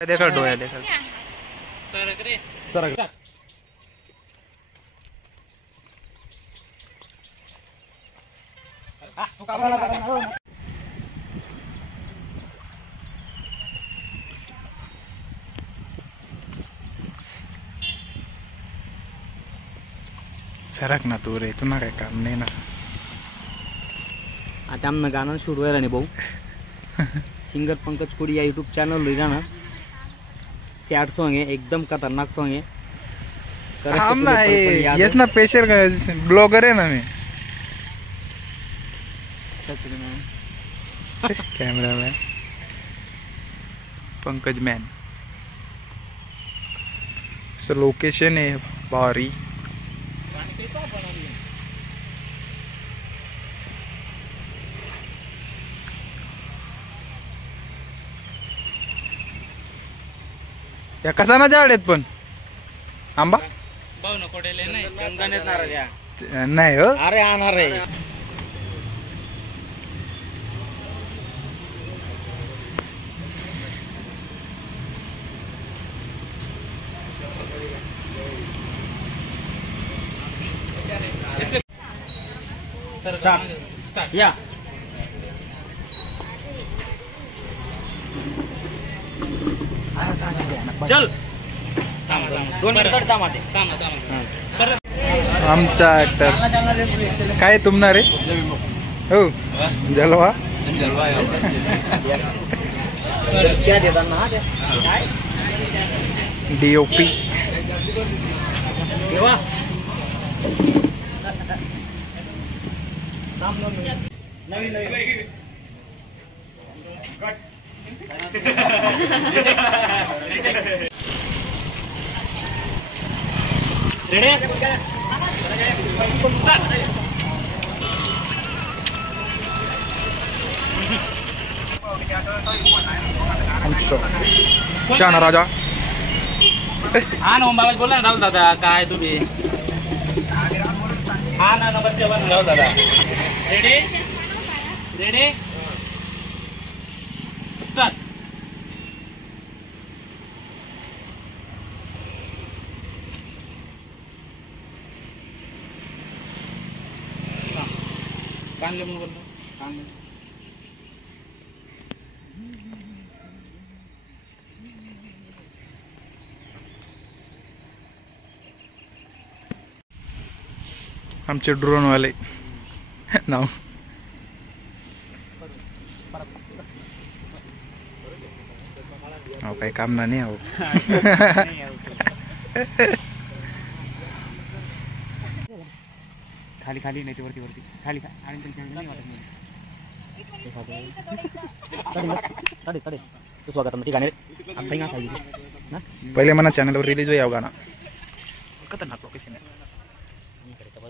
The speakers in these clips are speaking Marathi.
देखा डोळ्या देखा सरक रे सरक सरक ना तू रे, तुला काय काम नाही ना. आता आमनं गाणं शूट व्हायला नाही भाऊ. सिंगर पंकज कोडी या यूट्यूब चॅनल वर गाणं सॅड सॉन्ग आहे, एकदम खतरनाक सॉन्ग आहे. हम ना येस ना स्पेशल ब्लॉगर आहे ना मी. Cameraman Pankaj man. असं लोकेशन आहे भारी. या कसा ना झाड आहेत पण आंबा नाही हो. अरे आणणार रे या चल 2 मिनिट आमचा ऍक्टर काय तुमना रे हो जलवा DOP शाना राजा. हा ना बाबा बोला ना राहुल दादा काय तुम्ही. हा ना नंबर 7 राहुल दादा. Ready ready start. कांदे म्हणून बोलतो कांदे. आमचे ड्रोन वाले नाव काही काम ना नाही. खाली खाली नाही वरती वरती खाली आणि पहिले मना चॅनलवर रिलीज होई गाणं. खतरनाक लोकेशन आहे.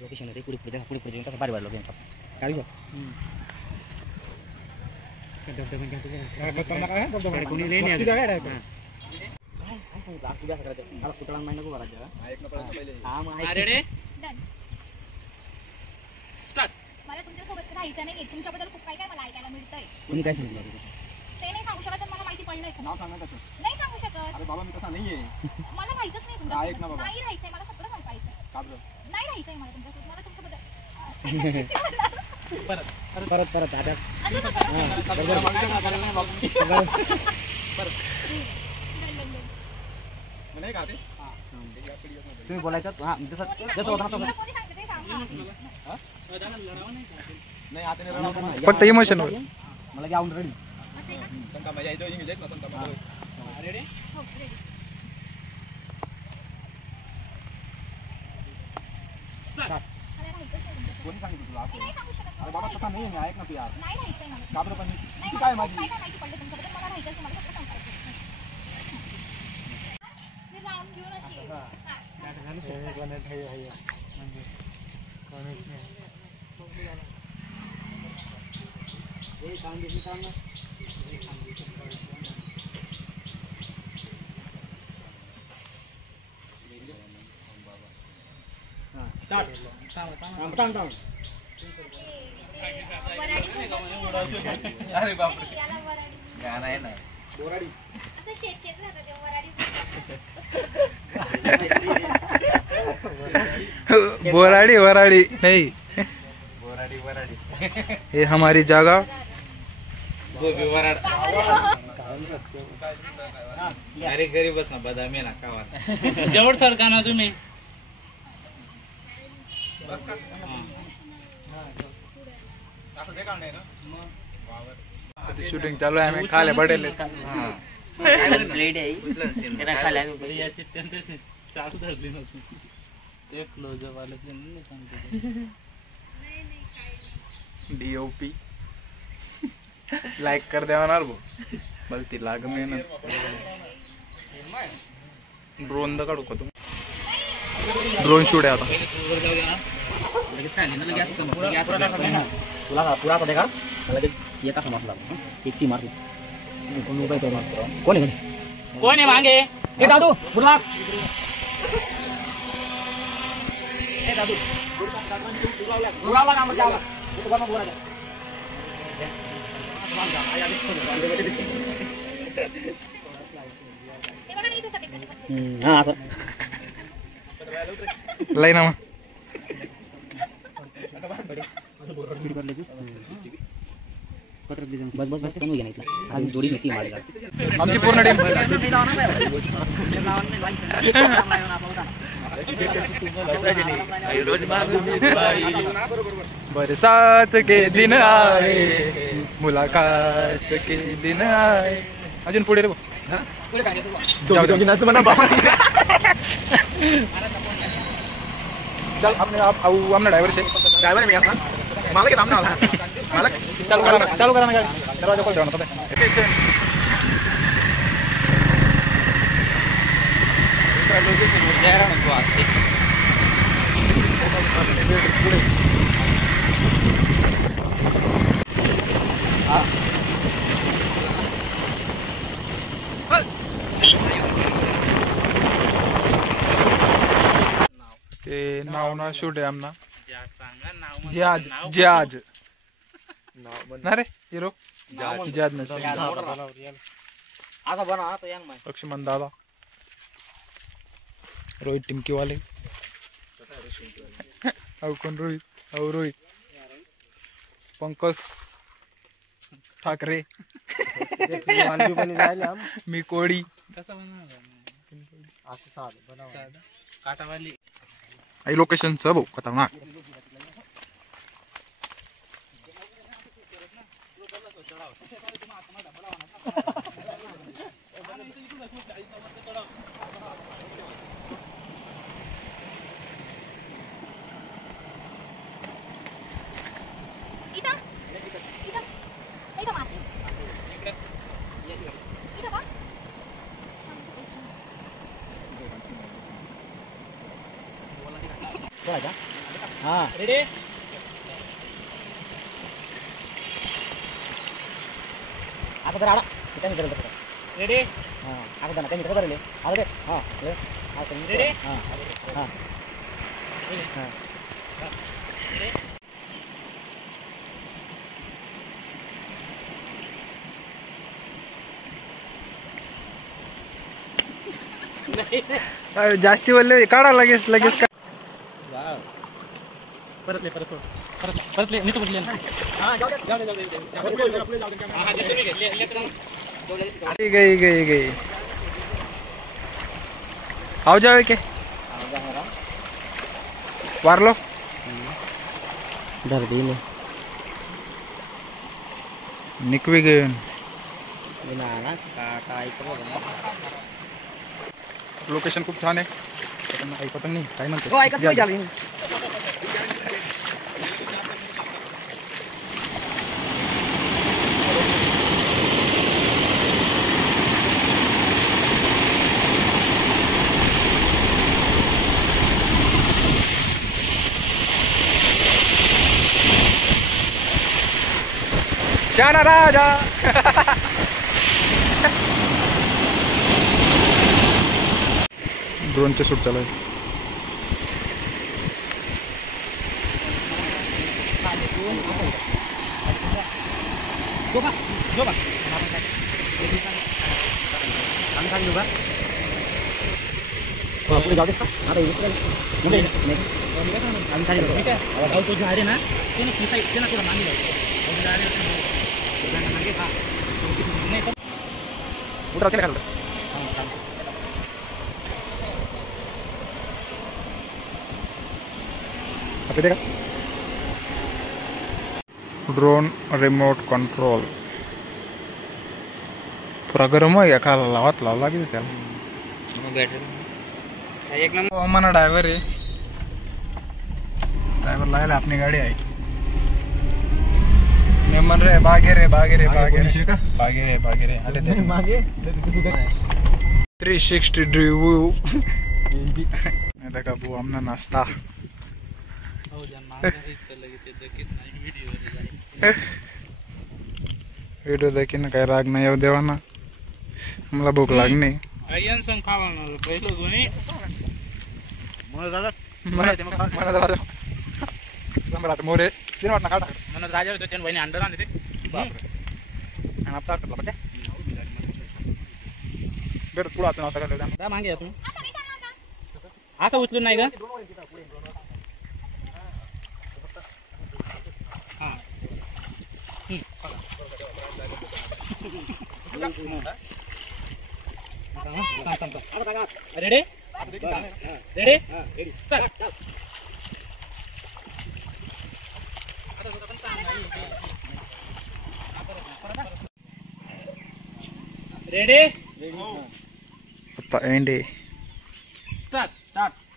लोकेशन आहे पुढे पुढे पुढे पुढे कसं भारी भारी लोकेशन काय बघ. मला तुमच्यासोबत राहायचं नाही. तुमच्याबद्दल खूप काय काय मला ऐकायला मिळतंय. तुम्ही काय सांगितलं ते नाही सांगू शकत. मला माहिती पडलंय. नाव सांगा त्याचं. नाही सांगू शकत. अरे बाबा मी तसा नाहीये. मला राहायचंच नाही तुमच्यासोबत. नाही राहायचंय मला सगळं सांगायचं. का बरं नाही राहायचंय मला तुमच्यासोबत. मला तुमच्याबद्दल परत परत परत आता नाही का ते तुम्ही बोलायचं. हा जसं जसं होतं ना फक्त इमोशन मला जाऊन रेडी. कोणी सांगितलं तुला असं? अरे बाबा तसा नाही. मी ऐक ना तू यार. नाही राहायचंय मला. का बरं पण मी काय माझी काय माहिती पडलं तुमच्याबद्दल. मला राहायचंय. तुम्हाला सगळं सांगायचं. मी राऊंड घेऊन अशी स्टार्ट. अरे बापरे याला वराडी गाणं आहे ना. असं शेत शेत राहतं. बोराड़ी वराड़ी नहीं, ये हमारी जगह। अरे गरीब बस ना बदामी ना कावा जवळ सरका ना तुम्ही शूटिंग चालू आहे, आम्ही खाले पडेल प्लेट आहे त्याला खाल्या याची त्यांच्याच चालू धरली नव्हती एक क्लोजअप आलं नाही सांगतो डीओपी लाईक कर देवानार भाऊ मला ती लाग मेहनत ड्रोन द काढू का तू ड्रोन शूट आहे आता तुला पुरा आता का ये का समजला एक सी मारली कोण उभा आहे कोण आहे कोण आहे मागे ए दादू बुडला ए दादू बुडला काम जावा तो बना बोला जा हां असं लाई ना बस बस बस कमी घेणार आज जोडी मेसी मारेगा आमची पूर्ण टीम बरसात के दिन आए मुलाकात के दिन आए अजून पुढे रे भाऊ चल आपने आप आमना ड्राइवर से ड्राइवर मी असणार मालक आहे आमना मालक चालू करा ना गाडी दरवाजा खोल ठेवा ना ते नाव ना शूट आहे आमना जहाज जहाज ना रे हिरो जहाज नसेल असा बना तो यांग माय लक्ष्मण दादा रोहित टिमकी वाले अहो कोण रोहित अहो रोहित पंकज ठाकरे मी कोडी आई लोकेशन सब खतरनाक हाँ रेडी आता तर आला किती निघालं तसं रेडी हां आता त्यांना त्यांनी कसं धरले आता रे हां रेडी हां हां हां जास्ती बोलले काढा लगेच लगेच परत ले परत परत ले नीट बसले हां जाऊ दे गई आओ जाओ के वारलो डर दिले निकवी गए ना काटा ऐकतो लोकेशन खूप छान आहे ऐकत नाही काय म्हणतो हो ऐकत नाही झाली शाना राजा ड्रोनचे शूट चालू आहे पुढे जाऊ देस का आता ठीक आहे तो जो आहे ना ते ना साईड ते ना थोडं मागे ड्रोन रिमोट कंट्रोल पूरा गरम हो गया काल लावत लावला की त्याला एक नंबर हमारा ड्राइवर है ड्राइवर लायला अपनी गाड़ी आई मैं मन रहे भागे रे अरे दे मागे 360 व्यू देखा वो हमने नाश्ता वीडियो देखीन काही राग नाही येऊ देवा ना मला भूक लागणे मोरे तीन वाटना काढा म्हणून राजा होते त्यांनी बहिणी अंडर आणले ते आणि आता टाकला बेर पुढे आता नव्हता का काय मागे तुम्ही असं उचलून नाही का रेडी रेडी स्टार्ट रेडी आता एंडे स्टार्ट